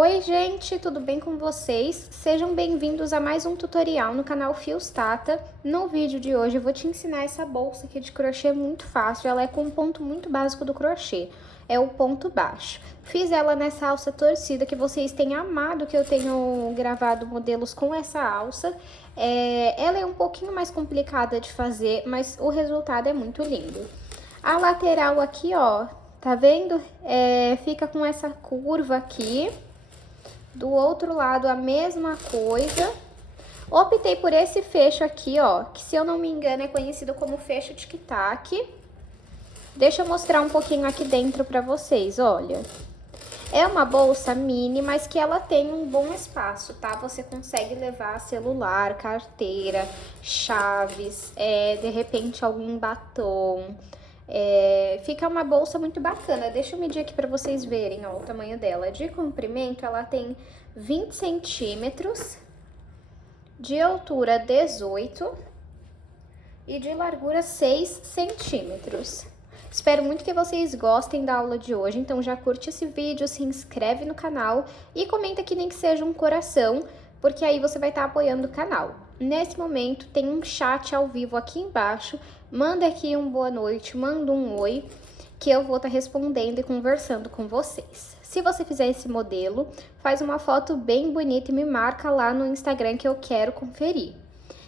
Oi gente, tudo bem com vocês? Sejam bem-vindos a mais um tutorial no canal Fios Tata. No vídeo de hoje eu vou te ensinar essa bolsa aqui de crochê muito fácil, ela é com um ponto muito básico do crochê, é o ponto baixo. Fiz ela nessa alça torcida que vocês têm amado, que eu tenho gravado modelos com essa alça. Ela é um pouquinho mais complicada de fazer, mas o resultado é muito lindo. A lateral aqui, ó, tá vendo? Fica com essa curva aqui. Do outro lado, a mesma coisa. Optei por esse fecho aqui, ó, que se eu não me engano é conhecido como fecho tic-tac. Deixa eu mostrar um pouquinho aqui dentro pra vocês, olha. É uma bolsa mini, mas que ela tem um bom espaço, tá? Você consegue levar celular, carteira, chaves, de repente algum batom. Fica uma bolsa muito bacana. Deixa eu medir aqui pra vocês verem, ó, o tamanho dela. De comprimento, ela tem 20 centímetros, de altura 18 e de largura 6 centímetros. Espero muito que vocês gostem da aula de hoje, então já curte esse vídeo, se inscreve no canal e comenta aqui nem que seja um coração, porque aí você vai estar apoiando o canal. Nesse momento tem um chat ao vivo aqui embaixo, manda aqui um boa noite, manda um oi, que eu vou estar respondendo e conversando com vocês. Se você fizer esse modelo, faz uma foto bem bonita e me marca lá no Instagram que eu quero conferir.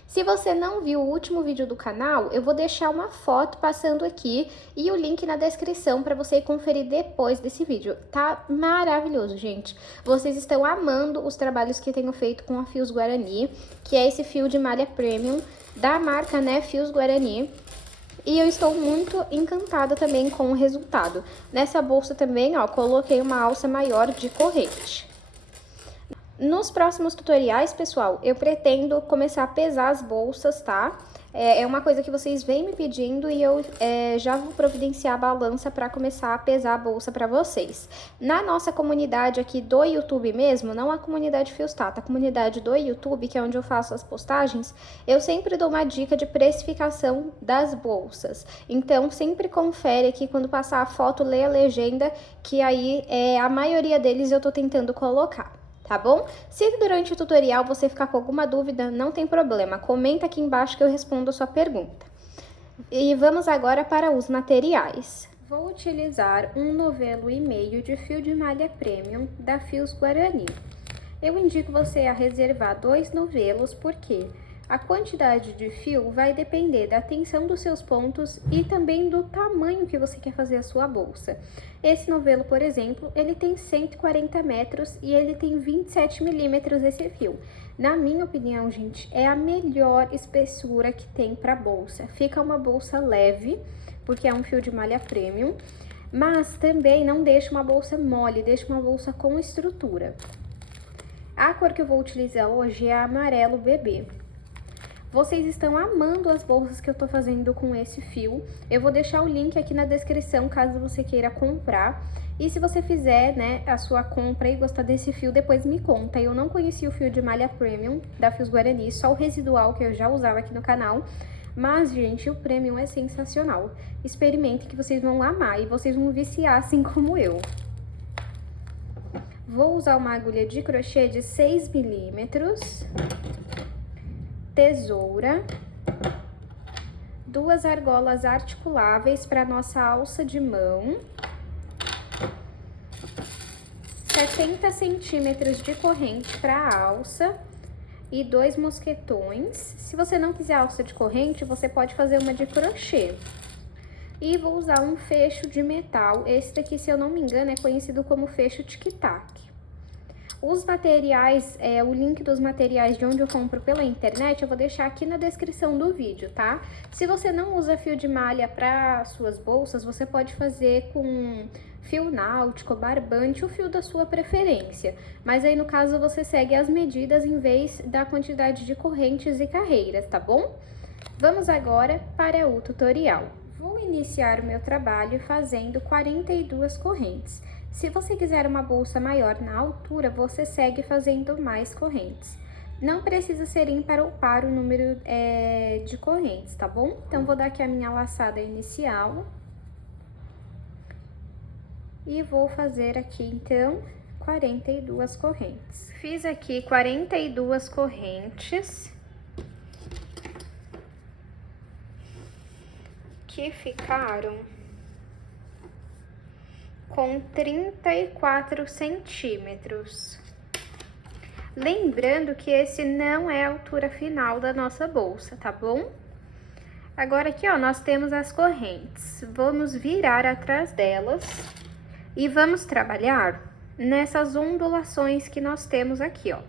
Se você não viu o último vídeo do canal, eu vou deixar uma foto passando aqui e o link na descrição para você conferir depois desse vídeo. Tá maravilhoso, gente. Vocês estão amando os trabalhos que eu tenho feito com a Fios Guarani, que é esse fio de malha premium da marca, né, Fios Guarani. E eu estou muito encantada também com o resultado. Nessa bolsa também, ó, coloquei uma alça maior de corrente. Nos próximos tutoriais, pessoal, eu pretendo começar a pesar as bolsas, tá? É uma coisa que vocês vêm me pedindo e eu já vou providenciar a balança para começar a pesar a bolsa para vocês. Na nossa comunidade aqui do YouTube mesmo, não a comunidade Fios Tata, a comunidade do YouTube, que é onde eu faço as postagens, eu sempre dou uma dica de precificação das bolsas. Então, sempre confere aqui quando passar a foto, lê a legenda, que aí a maioria deles eu tô tentando colocar. Tá bom? Se durante o tutorial você ficar com alguma dúvida, não tem problema, comenta aqui embaixo que eu respondo a sua pergunta. E vamos agora para os materiais. Vou utilizar um novelo e meio de fio de malha premium da Fios Guarani. Eu indico você a reservar 2 novelos, porque a quantidade de fio vai depender da tensão dos seus pontos e também do tamanho que você quer fazer a sua bolsa. Esse novelo, por exemplo, ele tem 140 metros e ele tem 27 milímetros esse fio. Na minha opinião, gente, é a melhor espessura que tem para bolsa. Fica uma bolsa leve, porque é um fio de malha premium, mas também não deixa uma bolsa mole, deixa uma bolsa com estrutura. A cor que eu vou utilizar hoje é amarelo bebê. Vocês estão amando as bolsas que eu tô fazendo com esse fio. Eu vou deixar o link aqui na descrição, caso você queira comprar. E se você fizer, né, a sua compra e gostar desse fio, depois me conta. Eu não conheci o fio de malha premium da Fios Guarani, só o residual que eu já usava aqui no canal. Mas, gente, o premium é sensacional. Experimente que vocês vão amar e vocês vão viciar assim como eu. Vou usar uma agulha de crochê de 6 milímetros. Tesoura, 2 argolas articuláveis para nossa alça de mão, 70 centímetros de corrente para a alça e 2 mosquetões. Se você não quiser alça de corrente, você pode fazer uma de crochê. E vou usar um fecho de metal, esse daqui, se eu não me engano, é conhecido como fecho tic-tac. Os materiais, o link dos materiais de onde eu compro pela internet, eu vou deixar aqui na descrição do vídeo, tá? Se você não usa fio de malha para suas bolsas, você pode fazer com fio náutico, barbante, o fio da sua preferência. Mas aí, no caso, você segue as medidas em vez da quantidade de correntes e carreiras, tá bom? Vamos agora para o tutorial. Vou iniciar o meu trabalho fazendo 42 correntes. Se você quiser uma bolsa maior na altura, você segue fazendo mais correntes. Não precisa ser ímpar ou par o número de correntes, tá bom? Então, vou dar aqui a minha laçada inicial. E vou fazer aqui, então, 42 correntes. Fiz aqui 42 correntes, que ficaram com 34 centímetros. Lembrando que esse não é a altura final da nossa bolsa, tá bom? Agora aqui, ó, nós temos as correntes. Vamos virar atrás delas e vamos trabalhar nessas ondulações que nós temos aqui, ó.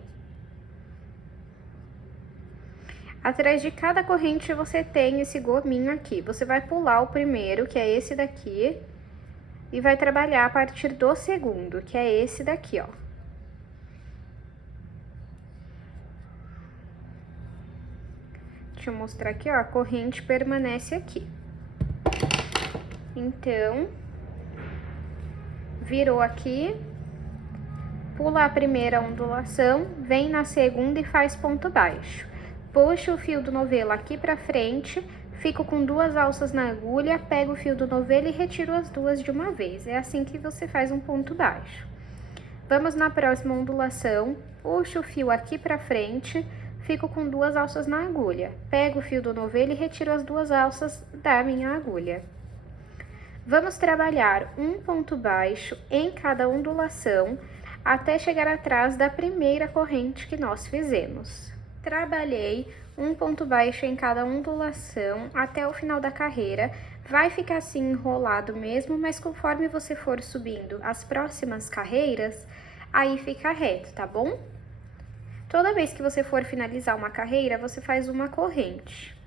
Atrás de cada corrente você tem esse gominho aqui. Você vai pular o primeiro, que é esse daqui, e vai trabalhar a partir do segundo, que é esse daqui, ó. Deixa eu mostrar aqui, ó, a corrente permanece aqui. Então, virou aqui, pula a primeira ondulação, vem na segunda e faz ponto baixo. Puxa o fio do novelo aqui pra frente, fico com 2 alças na agulha, pego o fio do novelo e retiro as 2 de uma vez. É assim que você faz um ponto baixo. Vamos na próxima ondulação, puxo o fio aqui pra frente, fico com 2 alças na agulha, pego o fio do novelo e retiro as 2 alças da minha agulha. Vamos trabalhar um ponto baixo em cada ondulação, até chegar atrás da primeira corrente que nós fizemos. Trabalhei um ponto baixo em cada ondulação até o final da carreira. Vai ficar assim enrolado mesmo, mas conforme você for subindo as próximas carreiras, aí fica reto, tá bom? Toda vez que você for finalizar uma carreira, você faz uma corrente.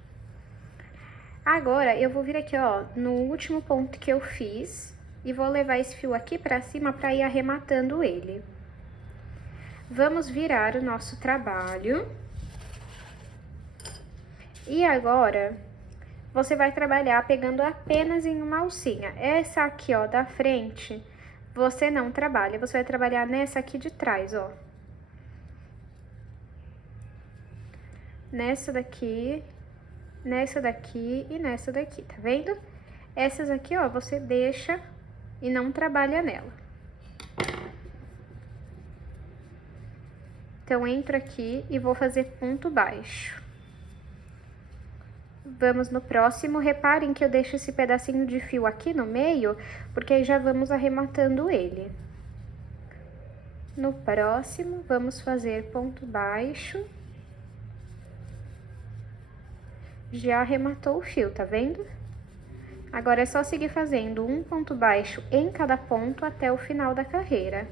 Agora, eu vou vir aqui, ó, no último ponto que eu fiz e vou levar esse fio aqui pra cima pra ir arrematando ele. Vamos virar o nosso trabalho. E agora, você vai trabalhar pegando apenas em uma alcinha. Essa aqui, ó, da frente, você não trabalha, você vai trabalhar nessa aqui de trás, ó. Nessa daqui e nessa daqui, tá vendo? Essas aqui, ó, você deixa e não trabalha nela. Então, entro aqui e vou fazer ponto baixo. Vamos no próximo. Reparem que eu deixo esse pedacinho de fio aqui no meio, porque aí já vamos arrematando ele. No próximo, vamos fazer ponto baixo. Já arrematou o fio, tá vendo? Agora é só seguir fazendo um ponto baixo em cada ponto até o final da carreira.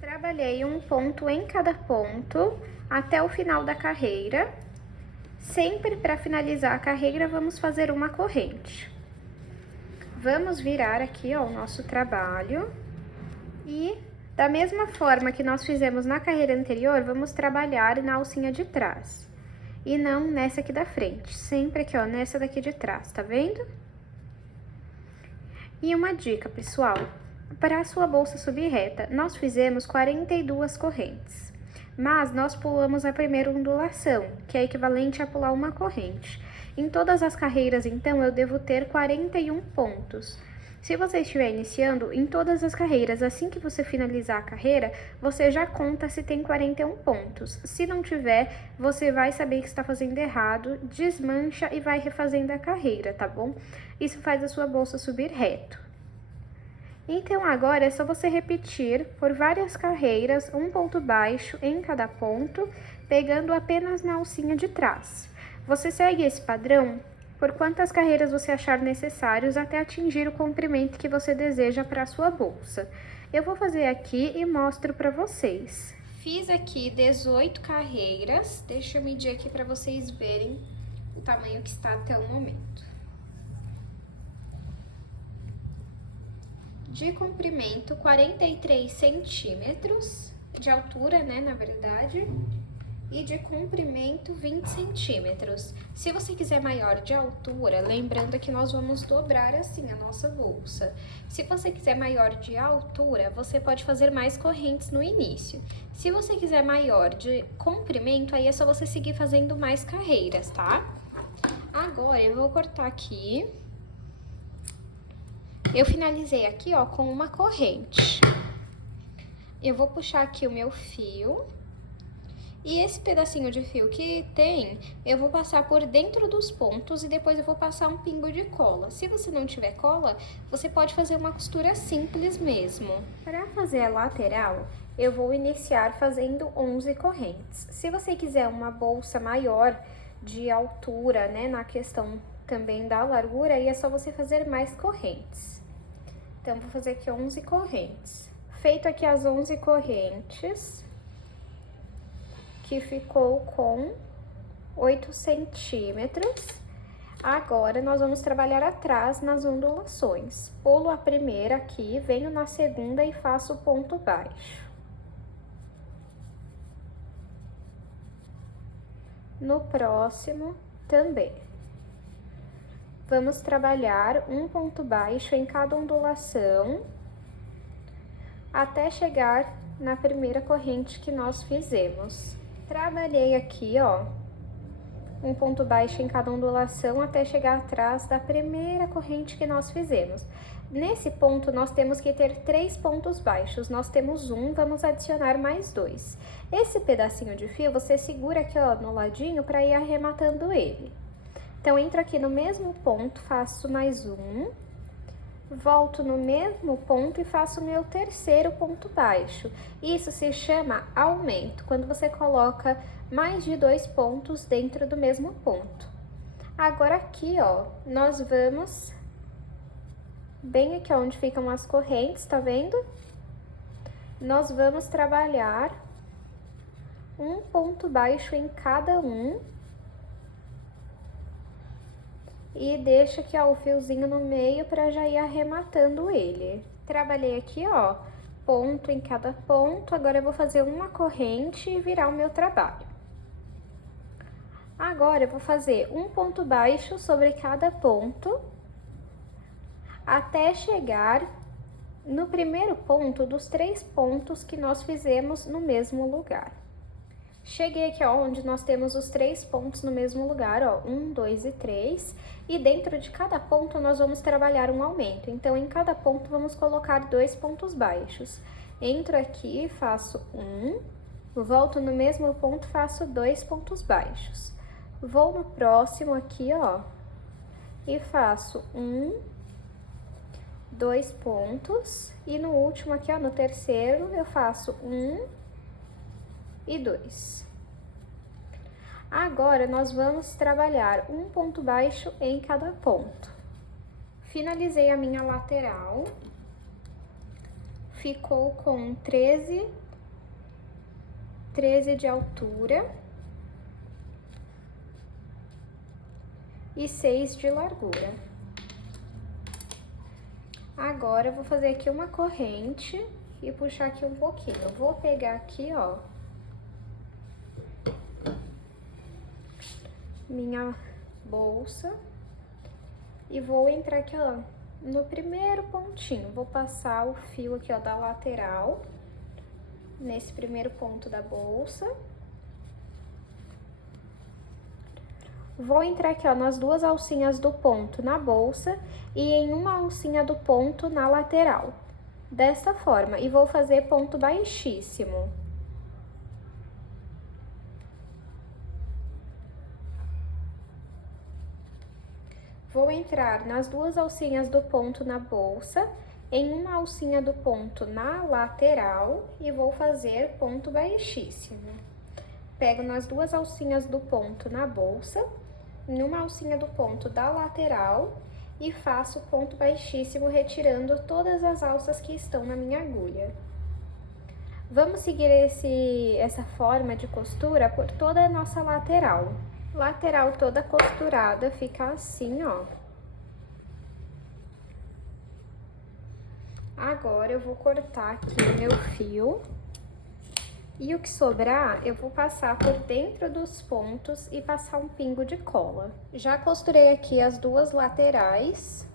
Trabalhei um ponto em cada ponto até o final da carreira. Sempre para finalizar a carreira, vamos fazer uma corrente. Vamos virar aqui, ó, o nosso trabalho. E, da mesma forma que nós fizemos na carreira anterior, vamos trabalhar na alcinha de trás. E não nessa aqui da frente, sempre aqui, ó, nessa daqui de trás, tá vendo? E uma dica, pessoal, para a sua bolsa subir reta, nós fizemos 42 correntes. Mas nós pulamos a primeira ondulação, que é equivalente a pular uma corrente. Em todas as carreiras, então, eu devo ter 41 pontos. Se você estiver iniciando, em todas as carreiras, assim que você finalizar a carreira, você já conta se tem 41 pontos. Se não tiver, você vai saber que está fazendo errado, desmancha e vai refazendo a carreira, tá bom? Isso faz a sua bolsa subir reto. Então, agora é só você repetir por várias carreiras, um ponto baixo em cada ponto, pegando apenas na alcinha de trás. Você segue esse padrão por quantas carreiras você achar necessários até atingir o comprimento que você deseja para a sua bolsa. Eu vou fazer aqui e mostro para vocês. Fiz aqui 18 carreiras, deixa eu medir aqui para vocês verem o tamanho que está até o momento. De comprimento, 43 centímetros, de altura, né, na verdade, e de comprimento, 20 centímetros. Se você quiser maior de altura, lembrando que nós vamos dobrar assim a nossa bolsa. Se você quiser maior de altura, você pode fazer mais correntes no início. Se você quiser maior de comprimento, aí é só você seguir fazendo mais carreiras, tá? Agora, eu vou cortar aqui. Eu finalizei aqui, ó, com uma corrente. eu vou puxar aqui o meu fio. E esse pedacinho de fio que tem, eu vou passar por dentro dos pontos e depois eu vou passar um pingo de cola. Se você não tiver cola, você pode fazer uma costura simples mesmo. Para fazer a lateral, eu vou iniciar fazendo 11 correntes. Se você quiser uma bolsa maior de altura, né, na questão também da largura, aí é só você fazer mais correntes. Então, vou fazer aqui 11 correntes. Feito aqui as 11 correntes, que ficou com 8 centímetros. Agora, nós vamos trabalhar atrás nas ondulações. Pulo a primeira aqui, venho na segunda e faço o ponto baixo. No próximo, também. Vamos trabalhar um ponto baixo em cada ondulação, até chegar na primeira corrente que nós fizemos. Trabalhei aqui, ó, um ponto baixo em cada ondulação até chegar atrás da primeira corrente que nós fizemos. Nesse ponto, nós temos que ter 3 pontos baixos. Nós temos um, vamos adicionar mais 2. Esse pedacinho de fio, você segura aqui, ó, no ladinho para ir arrematando ele. Então, entro aqui no mesmo ponto, faço mais um. Volto no mesmo ponto e faço o meu terceiro ponto baixo. Isso se chama aumento, quando você coloca mais de 2 pontos dentro do mesmo ponto. Agora aqui, ó, nós vamos bem aqui onde ficam as correntes, tá vendo? Nós vamos trabalhar um ponto baixo em cada um. E deixa aqui, ó, o fiozinho no meio para já ir arrematando ele. Trabalhei aqui, ó, ponto em cada ponto. Agora eu vou fazer uma corrente e virar o meu trabalho. Agora eu vou fazer um ponto baixo sobre cada ponto, até chegar no primeiro ponto dos 3 pontos que nós fizemos no mesmo lugar. Cheguei aqui, ó, onde nós temos os 3 pontos no mesmo lugar, ó, 1, 2 e 3. E dentro de cada ponto, nós vamos trabalhar um aumento. Então, em cada ponto, vamos colocar 2 pontos baixos. Entro aqui, faço 1, volto no mesmo ponto, faço 2 pontos baixos. Vou no próximo aqui, ó, e faço 1, 2 pontos. E no último aqui, ó, no terceiro, eu faço 1 e 2. Agora, nós vamos trabalhar um ponto baixo em cada ponto. Finalizei a minha lateral. Ficou com 13 de altura e 6 de largura. Agora, eu vou fazer aqui uma corrente e puxar aqui um pouquinho. Eu vou pegar aqui, ó, minha bolsa e vou entrar aqui, ó, no primeiro pontinho. Vou passar o fio aqui, ó, da lateral nesse primeiro ponto da bolsa. Vou entrar aqui, ó, nas 2 alcinhas do ponto na bolsa e em uma alcinha do ponto na lateral, desta forma, e vou fazer ponto baixíssimo. Vou entrar nas 2 alcinhas do ponto na bolsa, em uma alcinha do ponto na lateral e vou fazer ponto baixíssimo. Pego nas 2 alcinhas do ponto na bolsa, em uma alcinha do ponto da lateral e faço ponto baixíssimo, retirando todas as alças que estão na minha agulha. Vamos seguir essa forma de costura por toda a nossa lateral. Lateral toda costurada, fica assim, ó. Agora, eu vou cortar aqui o meu fio. E o que sobrar, eu vou passar por dentro dos pontos e passar um pingo de cola. Já costurei aqui as 2 laterais.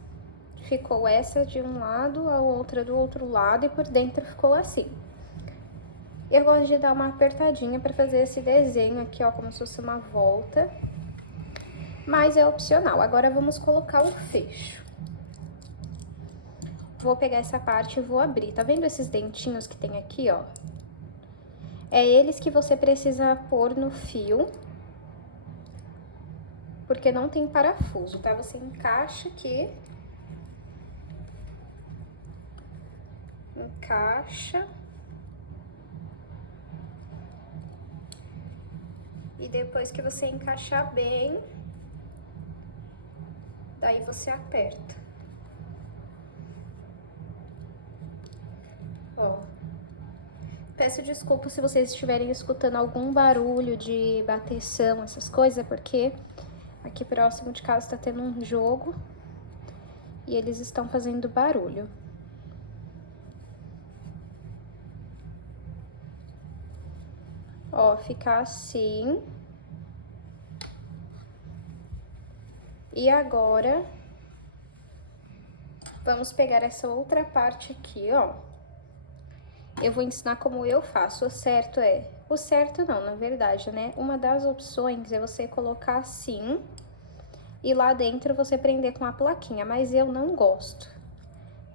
Ficou essa de um lado, a outra do outro lado e por dentro ficou assim. Eu gosto de dar uma apertadinha para fazer esse desenho aqui, ó, como se fosse uma volta. Mas é opcional. Agora, vamos colocar o fecho. Vou pegar essa parte e vou abrir. Tá vendo esses dentinhos que tem aqui, ó? É eles que você precisa pôr no fio, porque não tem parafuso, tá? Você encaixa aqui. Encaixa. E depois que você encaixar bem, daí você aperta. Ó. Peço desculpa se vocês estiverem escutando algum barulho de bateção, essas coisas, porque aqui próximo de casa tá tendo um jogo e eles estão fazendo barulho. Ó, fica assim. E agora, vamos pegar essa outra parte aqui, ó. Eu vou ensinar como eu faço. O certo não, na verdade, né? Uma das opções é você colocar assim e lá dentro você prender com a plaquinha, mas eu não gosto.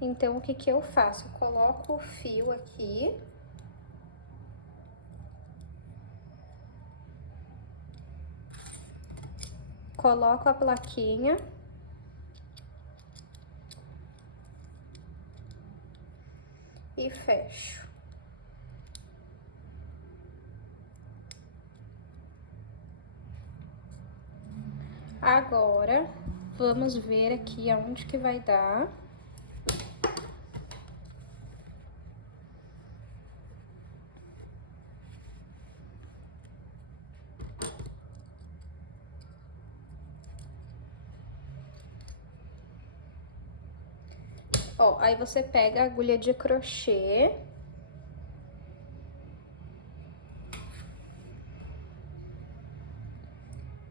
Então, o que que eu faço? Eu coloco o fio aqui. Coloco a plaquinha. E fecho. Agora, vamos ver aqui aonde que vai dar. Ó, aí você pega a agulha de crochê.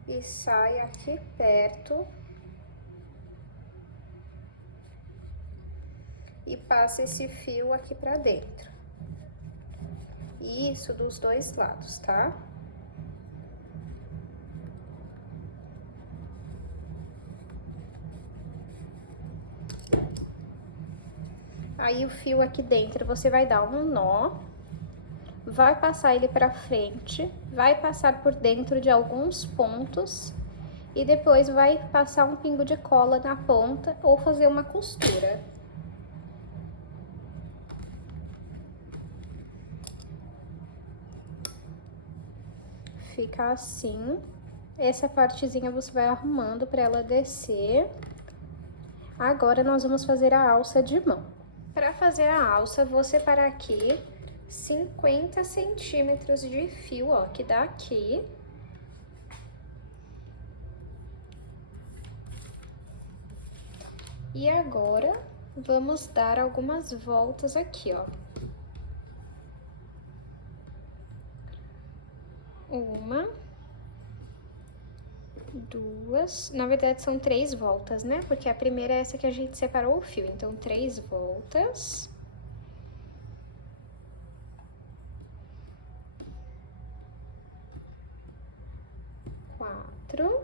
E sai aqui perto. E passa esse fio aqui pra dentro. Isso dos dois lados, tá? Aí o fio aqui dentro, você vai dar um nó, vai passar ele pra frente, vai passar por dentro de alguns pontos e depois vai passar um pingo de cola na ponta ou fazer uma costura. Fica assim. Essa partezinha você vai arrumando pra ela descer. Agora, nós vamos fazer a alça de mão. Para fazer a alça, vou separar aqui 50 centímetros de fio, ó, que dá aqui. E agora, vamos dar algumas voltas aqui, ó. Uma, duas, na verdade são 3 voltas, né? Porque a primeira é essa que a gente separou o fio, então 3 voltas. Quatro.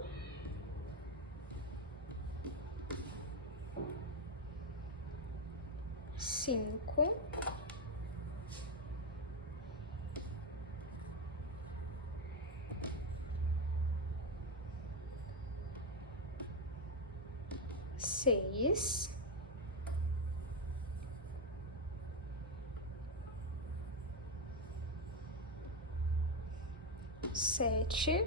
Cinco. Seis. Sete.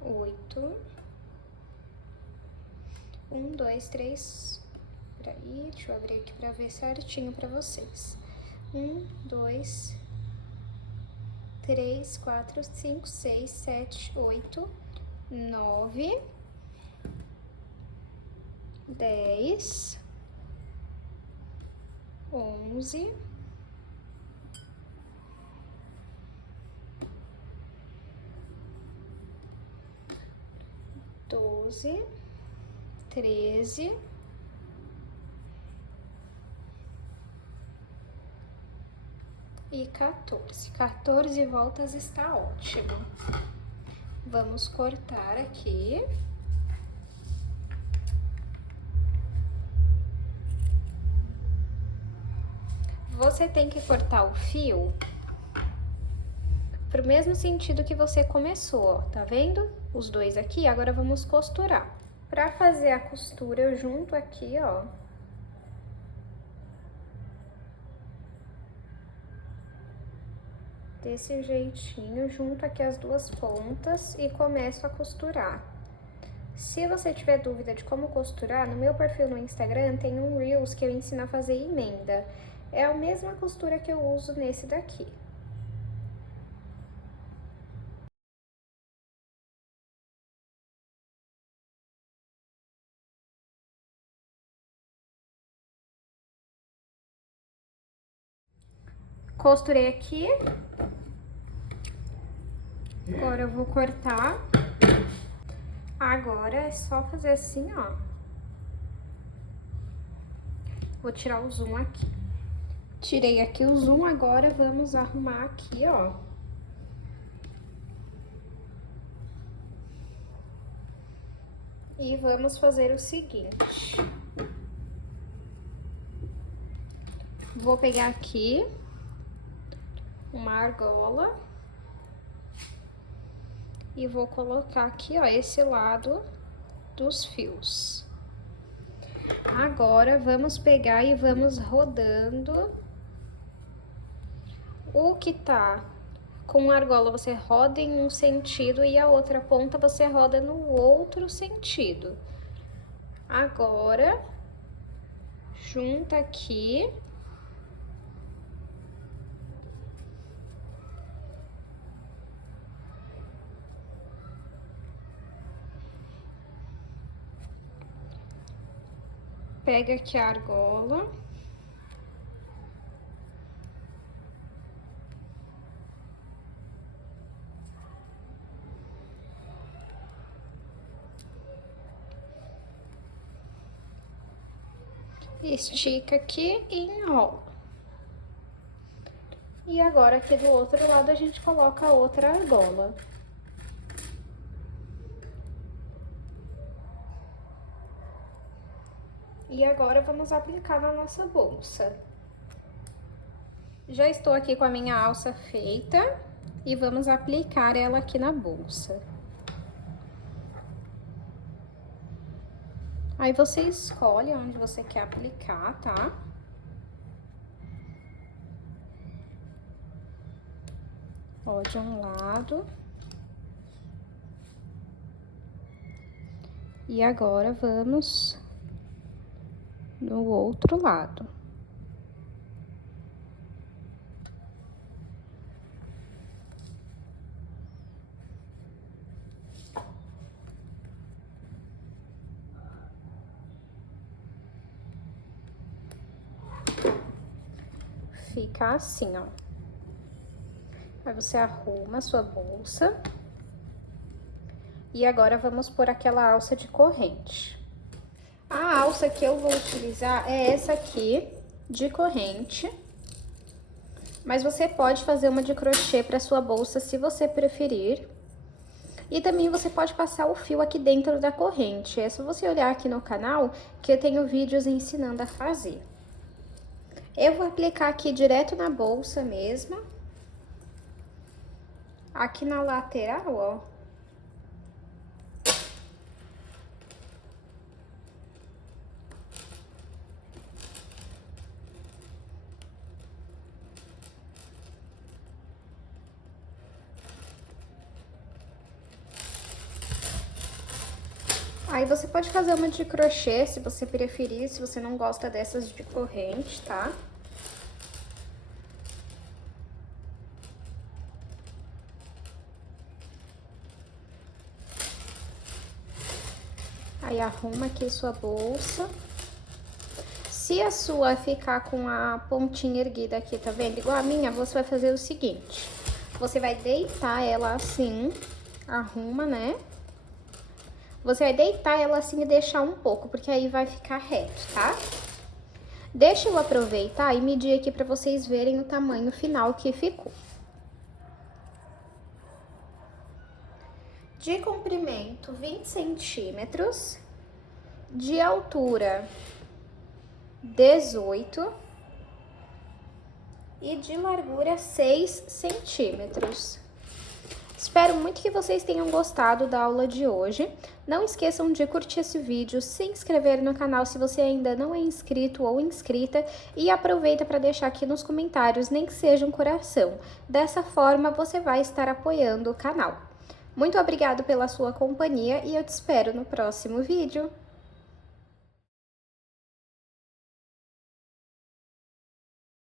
Oito. Um, dois, três. Peraí, deixa eu abrir aqui pra ver certinho pra vocês. 1, 2, 3, 4, 5, 6, 7, 8, 9, 10, 11, 12, 13, e 14. 14 voltas está ótimo. Vamos cortar aqui. Você tem que cortar o fio pro mesmo sentido que você começou, ó, tá vendo? Os dois aqui, agora vamos costurar. Pra fazer a costura, eu junto aqui, ó. Desse jeitinho, junto aqui as duas pontas e começo a costurar. Se você tiver dúvida de como costurar, no meu perfil no Instagram tem um Reels que eu ensino a fazer emenda. É a mesma costura que eu uso nesse daqui. Costurei aqui. Agora eu vou cortar. Agora é só fazer assim, ó. Vou tirar o zoom aqui. Tirei aqui o zoom, agora vamos arrumar aqui, ó. E vamos fazer o seguinte. Vou pegar aqui uma argola e vou colocar aqui, ó, esse lado dos fios. Agora, vamos pegar e vamos rodando. O que tá com argola, você roda em um sentido e a outra ponta você roda no outro sentido. Agora, junta aqui. Pega aqui a argola. Estica aqui e enrola. E agora aqui do outro lado a gente coloca a outra argola. E agora vamos aplicar na nossa bolsa. Já estou aqui com a minha alça feita e vamos aplicar ela aqui na bolsa. Aí você escolhe onde você quer aplicar, tá? Ó, de um lado. E agora vamos no outro lado. Fica assim, ó. Aí você arruma a sua bolsa. E agora vamos por aquela alça de corrente. A alça que eu vou utilizar é essa aqui, de corrente. Mas você pode fazer uma de crochê para sua bolsa, se você preferir. E também você pode passar o fio aqui dentro da corrente. É só você olhar aqui no canal, que eu tenho vídeos ensinando a fazer. Eu vou aplicar aqui direto na bolsa mesmo. Aqui na lateral, ó. Aí você pode fazer uma de crochê, se você preferir, se você não gosta dessas de corrente, tá? Aí arruma aqui sua bolsa. Se a sua ficar com a pontinha erguida aqui, tá vendo? Igual a minha, você vai fazer o seguinte. Você vai deitar ela assim, arruma, né? Você vai deitar ela assim e deixar um pouco, porque aí vai ficar reto, tá? Deixa eu aproveitar e medir aqui pra vocês verem o tamanho final que ficou. De comprimento, 20 centímetros. De altura, 18. e de largura 6 centímetros. Espero muito que vocês tenham gostado da aula de hoje. Não esqueçam de curtir esse vídeo, se inscrever no canal se você ainda não é inscrito ou inscrita e aproveita para deixar aqui nos comentários, nem que seja um coração. Dessa forma, você vai estar apoiando o canal. Muito obrigado pela sua companhia e eu te espero no próximo vídeo.